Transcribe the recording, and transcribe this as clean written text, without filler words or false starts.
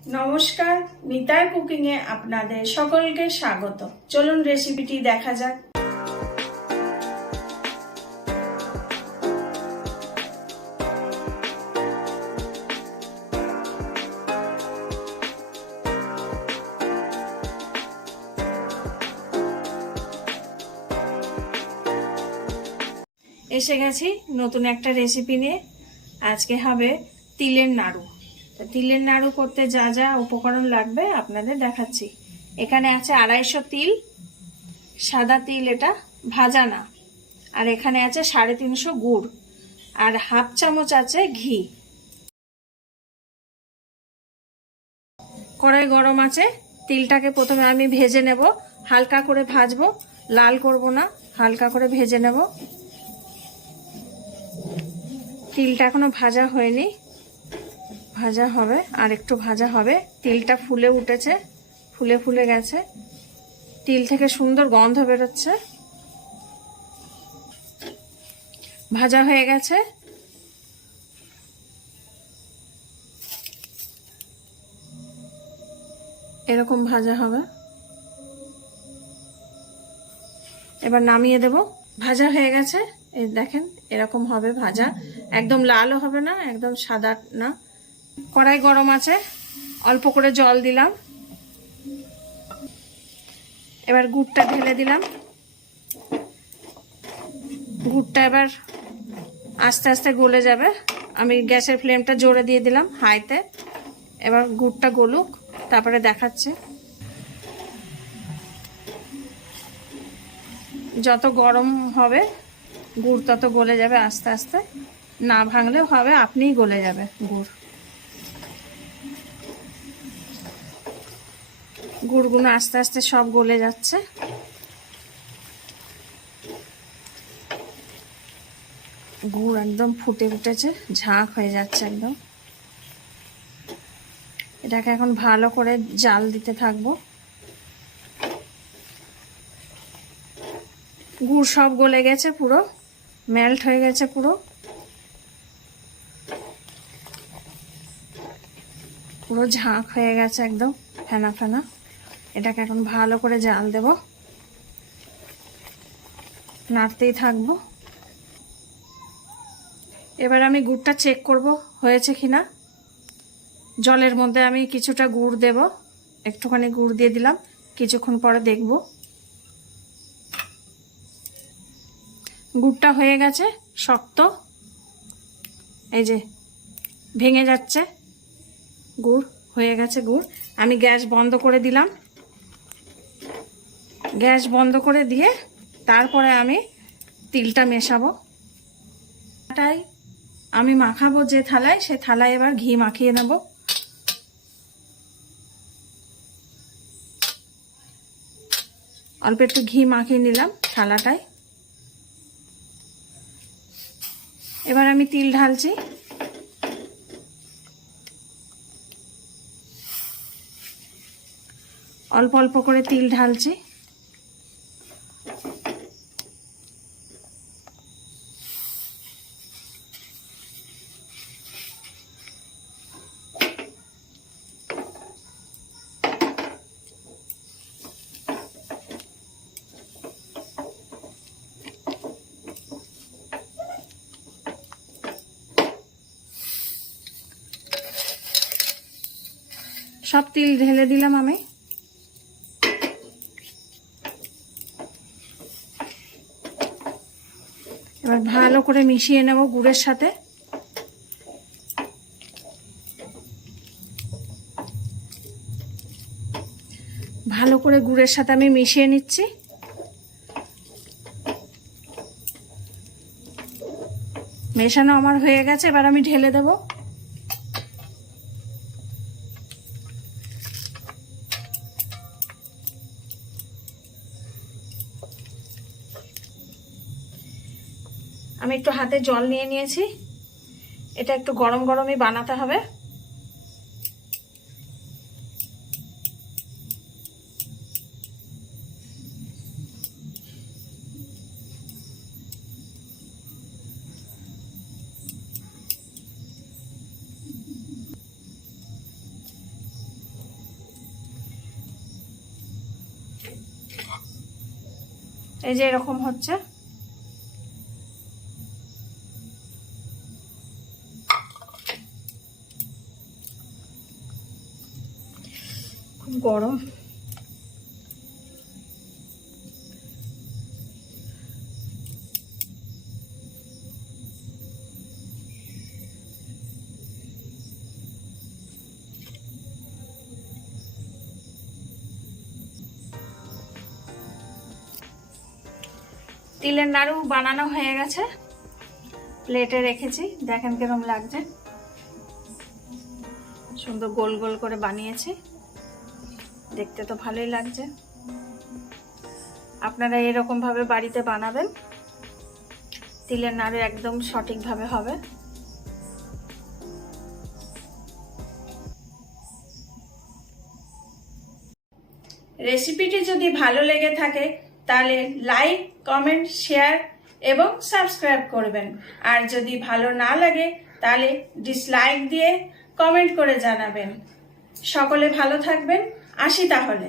নমস্কার, নিতাই কুকিং এ আপনাদের সকলকে স্বাগত। চলুন রেসিপিটি দেখা যাক। এসে গেছি নতুন একটা রেসিপি নিয়ে। আজকে হবে তিলের নাড়ু। তিলের নাড়ু করতে যা যা উপকরণ লাগবে আপনাদের দেখাচ্ছি। এখানে আছে 250 তিল, সাদা তিল, এটা ভাজা না। আর এখানে আছে 350 গুড়, আর হাফ চামচ আছে ঘি। কড়াই গরম আছে। তিলটাকে প্রথমে আমি ভেজে নেব, হালকা করে ভাজবো, লাল করব না, হালকা করে ভেজে নেব। তিলটা এখনো ভাজা হয়নি, ভাজা হবে, আর একটু ভাজা হবে। তিলটা ফুলে উঠেছে, ফুলে ফুলে গেছে, তিল থেকে সুন্দর গন্ধ বেরোচ্ছে। ভাজা হয়ে গেছে। এরকম ভাজা হবে। এবার নামিয়ে দেব। ভাজা হয়ে গেছে, এই দেখেন এরকম হবে ভাজা, একদম লালও হবে না, একদম সাদা না। কড়াই গরম আছে, অল্প করে জল দিলাম। এবার গুড়টা ঢেলে দিলাম। গুড়টা এবার আস্তে আস্তে গলে যাবে। আমি গ্যাসের ফ্লেমটা জোরে দিয়ে দিলাম, হাইতে। এবার গুড়টা গলুক, তারপরে দেখাচ্ছি। যত গরম হবে গুড় তত গলে যাবে আস্তে আস্তে, না ভাঙলেও হবে, আপনিই গলে যাবে গুড়। গুড়গুলো আস্তে আস্তে সব গলে যাচ্ছে। গুড় একদম ফুটে উঠেছে, ঝাঁক হয়ে যাচ্ছে একদম। এটাকে এখন ভালো করে জাল দিতে থাকবো। গুড় সব গলে গেছে, পুরো মেল্ট হয়ে গেছে, পুরো পুরো ঝাঁক হয়ে গেছে একদম, ফেনা ফেনা। এটাকে এখন ভালো করে জাল দেব, নাড়তেই থাকবো। এবার আমি গুড়টা চেক করব হয়েছে কিনা। জলের মধ্যে আমি কিছুটা গুড় দেব, একটুখানি গুড় দিয়ে দিলাম, কিছুক্ষণ পরে দেখব। গুড়টা হয়ে গেছে শক্ত, এই যে ভেঙে যাচ্ছে। গুড় হয়ে গেছে। গুড় আমি গ্যাস বন্ধ করে দিলাম। গ্যাস বন্ধ করে দিয়ে তারপরে আমি তিলটা মেশাবো। তাই আমি মাখাবো যে থালায়, সে থালায় এবার ঘি মাখিয়ে নেব। অল্প একটু ঘি মাখিয়ে নিলাম থালাটায়। এবার আমি তিল ঢালছি। অল্প অল্প করে তিল ঢালছি। সব তিল ঢেলে দিলাম আমি। এবার ভালো করে মিশিয়ে নেব গুড়ের সাথে। ভালো করে গুড়ের সাথে আমি মিশিয়ে নিচ্ছি। মেশানো আমার হয়ে গেছে, এবার আমি ঢেলে দেব। আমি একটু হাতে জল নিয়ে নিয়েছি, এটা একটু গরম গরমই বানাতে হবে। এই যে এরকম হচ্ছে। খুব গরম। তিলের নাড়ু বানানো হয়ে গেছে, প্লেটে রেখেছি। দেখেন কিরকম লাগছে, সুন্দর গোল গোল করে বানিয়েছি, দেখতে তো ভালোই লাগছে। আপনারা এরকম ভাবে বাড়িতে বানাবেন, তিলের নাড়ু একদম সঠিকভাবে হবে। রেসিপিটি যদি ভালো লেগে থাকে তাহলে লাইক, কমেন্ট, শেয়ার এবং সাবস্ক্রাইব করবেন। আর যদি ভালো না লাগে তাহলে ডিসলাইক দিয়ে কমেন্ট করে জানাবেন। সকলে ভালো থাকবেন, আসি তাহলে।